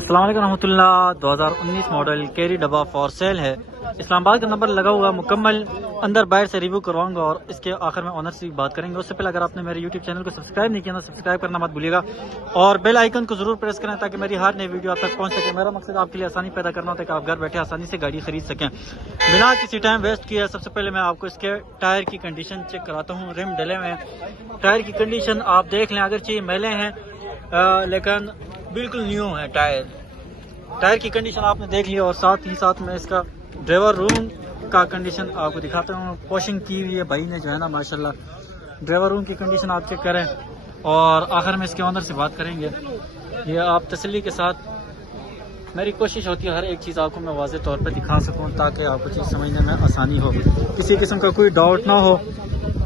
السلام علیکم رحمۃ اللہ 2019 ماڈل کیری ڈبا فار سیل ہے. اسلام آباد کا نمبر لگا ہوا مکمل اندر باہر سے ریویو کرواؤں گا اور اس کے آخر میں آنر سے بھی بات کریں گے. اس سے پہلے اگر آپ نے میرے یوٹیوب چینل کو سبسکرائب نہیں کیا تو سبسکرائب کرنا مت بھولیے گا اور بیل آئیکن کو ضرور پریس کریں تاکہ میری ہر نئی ویڈیو آپ تک پہنچ سکے. میرا مقصد آپ کے لیے آسانی پیدا کرنا ہوتا ہے کہ آپ گھر بیٹھے آسانی سے گاڑی خرید سکیں بنا کسی ٹائم ویسٹ کیے. سب سے پہلے میں آپ کو اس کے ٹائر کی کنڈیشن چیک کراتا ہوں. رم ڈلے ہوئے ہیں, ٹائر کی کنڈیشن آپ دیکھ لیں, اگرچہ یہ میلے ہیں لیکن بالکل نیو ہے. ٹائر کی کنڈیشن آپ نے دیکھ لی اور ساتھ ہی ساتھ میں اس کا ڈرائیور روم کا کنڈیشن آپ کو دکھاتا ہوں. پوشنگ کی ہوئی ہے بھائی نے جو ہے نا ماشاءاللہ. ڈرائیور روم کی کنڈیشن آپ چیک کریں اور آخر میں اس کے آنر سے بات کریں گے. یہ آپ تسلی کے ساتھ, میری کوشش ہوتی ہے ہر ایک چیز آپ کو میں واضح طور پہ دکھا سکوں تاکہ آپ کو چیز سمجھنے میں آسانی ہو, کسی قسم کا کوئی ڈاؤٹ نہ ہو.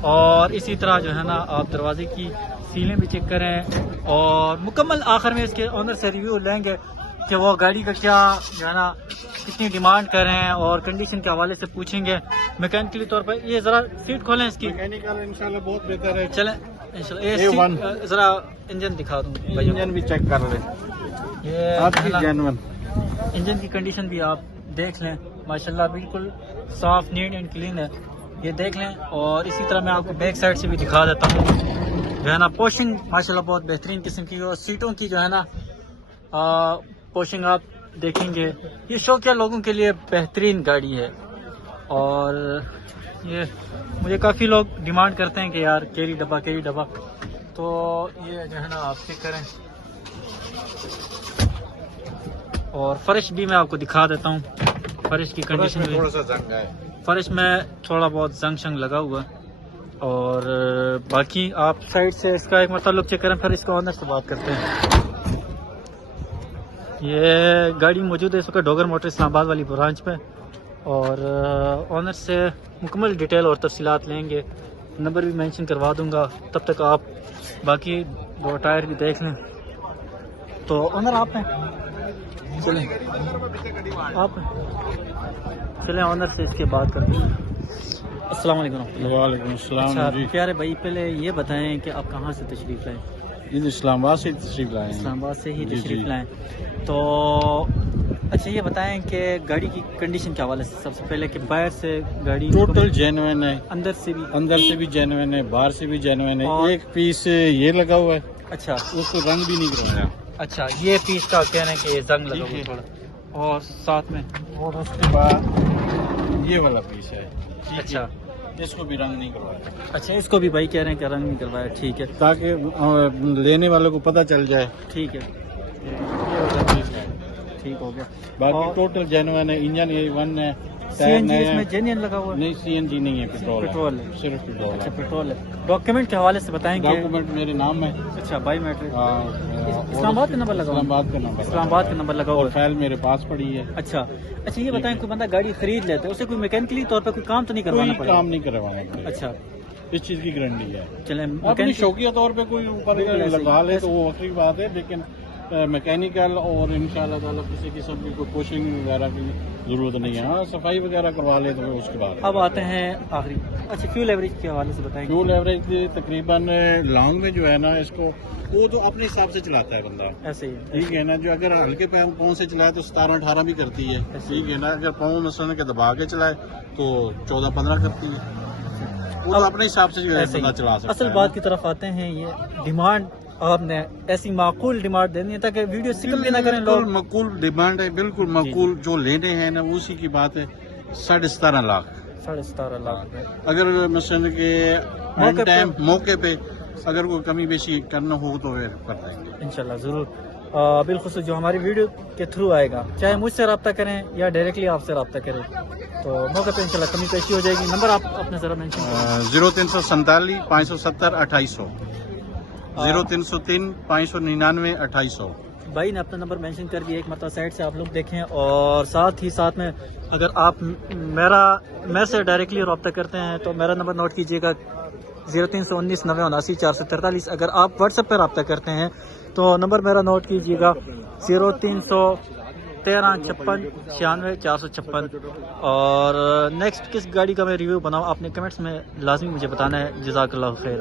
اور اسی طرح جو ہے نا آپ دروازے کی سیلیں بھی چیک کریں اور مکمل آخر میں اس کے آنر سے ریویو لیں گے کہ وہ گاڑی کا کیا جو ہے نا کتنی ڈیمانڈ کر رہے ہیں اور کنڈیشن کے حوالے سے پوچھیں گے میکینکلی طور پر. یہ ذرا سیٹ کھولیں اس کی, میکینیکل انشاءاللہ بہت بہتر ہے. چلیں انشاءاللہ ذرا انجن دکھا دوں, انجن بھی چیک کر لیں. یہ آپ کی جینون انجن کی کنڈیشن بھی آپ دیکھ لیں ماشاءاللہ بالکل صاف نیٹ اینڈ کلین ہے. یہ دیکھ لیں اور اسی طرح میں آپ کو بیک سائڈ سے بھی دکھا دیتا ہوں جو ہے نا. پوشنگ ماشاءاللہ بہت بہترین قسم کی اور سیٹوں کی جو ہے نا پوشنگ آپ دیکھیں گے. یہ شوقیہ لوگوں کے لیے بہترین گاڑی ہے اور یہ مجھے کافی لوگ ڈیمانڈ کرتے ہیں کہ یار کیری ڈبا, تو یہ جو ہے نا آپ چیک کریں. اور فرش بھی میں آپ کو دکھا دیتا ہوں. فرش کی کنڈیشن بھی تھوڑا سا زنگ ہے, فرش میں تھوڑا بہت زنگ شنگ لگا ہوا اور باقی آپ سائڈ سے اس کا ایک متعلق چیک کریں, پھر اس کا آنر سے بات کرتے ہیں. یہ گاڑی موجود ہے اس وقت ڈوگر موٹر اسلام آباد والی برانچ پہ اور آنر سے مکمل ڈیٹیل اور تفصیلات لیں گے. نمبر بھی مینشن کروا دوں گا, تب تک آپ باقی دو ٹائر بھی دیکھ لیں. تو آنر آپ ہیں, چلیں آپ چلیں آنر سے اس کے بات کرتے ہیں. السلام علیکم. وعلیکم السلام. اچھا پیارے بھائی, پہلے یہ بتائیں کہ آپ کہاں سے تشریف لائیں؟ اسلام آباد سے تشریف لائے ہیں. اسلام آباد سے ہی تشریف لائیں. تو اچھا یہ بتائیں کہ گاڑی کی کنڈیشن کے حوالے سے سب سے پہلے کہ باہر سے گاڑی ٹوٹل جینوین ہے, اندر سے بھی جینوین ہے, باہر سے بھی جینوین ہے. ایک پیس یہ لگا ہوا ہے, اچھا اس کو رنگ بھی نہیں کروایا. اچھا یہ پیس کا کہنا ہے کہ زنگ لگا ہوا تھوڑا اور ساتھ میں, اور اس کے بعد یہ والا پیس ہے. اچھا اس کو بھی رنگ نہیں کروایا. اچھا اس کو بھی بھائی کہہ رہے ہیں کہ رنگ نہیں کروایا. ٹھیک ہے, تاکہ لینے والوں کو پتہ چل جائے. ٹھیک ہے, ٹھیک ہو گیا. باقی ٹوٹل جینوین ہے. انجن A1 ہے. سی این جی اس میں جینین لگا ہوا ہے؟ نہیں, CNG نہیں ہے, پیٹرول ہے, صرف پیٹرول. اچھا پیٹرول ہے. ڈاکیومنٹ کے حوالے سے بتائیں گے. ڈاکومنٹ میرے نام ہے. اچھا بائی میٹرک. اسلام آباد کا نمبر لگا ہوا ہے؟ اسلام آباد کا نمبر لگا ہوا اور ہے. فائل میرے پاس پڑی ہے. اچھا یہ بتائیں کوئی بندہ گاڑی خرید لیتا ہے اسے کوئی میکینکلی طور پہ کوئی کام تو نہیں کروانا کوئی پڑے؟ کام نہیں کروانا پڑے. اچھا اس چیز کی گارنٹی ہے. چلیں اپنی شوقیہ طور پہ کوئی اوپر لگا لے تو وہ وقتی بات ہے, لیکن میکینیکل اور انشاءاللہ تعالیٰ کسی قسم کی کوئی پوشنگ وغیرہ کی ضرورت نہیں ہے. ہاں صفائی وغیرہ کروا لے تو اس کے بعد. اب آتے ہیں آخری. اچھا فیول ایوریج کے حوالے سے بتائیں. فیول ایوریج تقریباً لانگ میں جو ہے نا اس کو وہ تو اپنے حساب سے چلاتا ہے بندہ. ایسے ہی ٹھیک ہے نا, جو اگر ہلکے پاؤں سے چلائے تو 17-18 بھی کرتی ہے. ٹھیک ہے نا, اگر پاؤں مثلاً کے دبا کے چلائے تو 14-15 کرتی ہے. وہ تو اپنے حساب سے بندہ چلا سکتا ہے. اصل بات کی طرف آتے ہیں, یہ ڈیمانڈ آپ نے ایسی معقول ڈیمانڈ دینی ہے تاکہ ویڈیو سکپ بھی نہ کریں لوگ. معقول ڈیمانڈ ہے, بالکل معقول. جو لینے ہیں نا اسی کی بات ہے. 17.5 لاکھ 17.5 لاکھ. اگر مثلا کہ موقع پہ اگر کوئی کمی بیشی کرنا ہو تو کر دیں گے انشاءاللہ ضرور. بالخصوص جو ہماری ویڈیو کے تھرو آئے گا, چاہے مجھ سے رابطہ کریں یا ڈائریکٹلی آپ سے رابطہ کریں, تو موقع پہ انشاءاللہ کمی پیشی ہو جائے گی. نمبر آپ اپنے ذرا مینشن کریں. 0347 570 2800 0303 599 2800. بھائی نے اپنا نمبر مینشن کر دیا, ایک مرتبہ سائٹ سے آپ لوگ دیکھیں. اور ساتھ ہی ساتھ میں اگر آپ میں سے ڈائریکٹلی رابطہ کرتے ہیں تو میرا نمبر نوٹ کیجیے گا 0319 979 443. اگر آپ واٹس ایپ پہ رابطہ کرتے ہیں تو نمبر میرا نوٹ کیجیے گا 0313 56 96 456. اور نیکسٹ کس گاڑی کا میں ریویو بناؤں آپ نے کمنٹس میں لازمی مجھے بتانا ہے. جزاک اللہ خیر.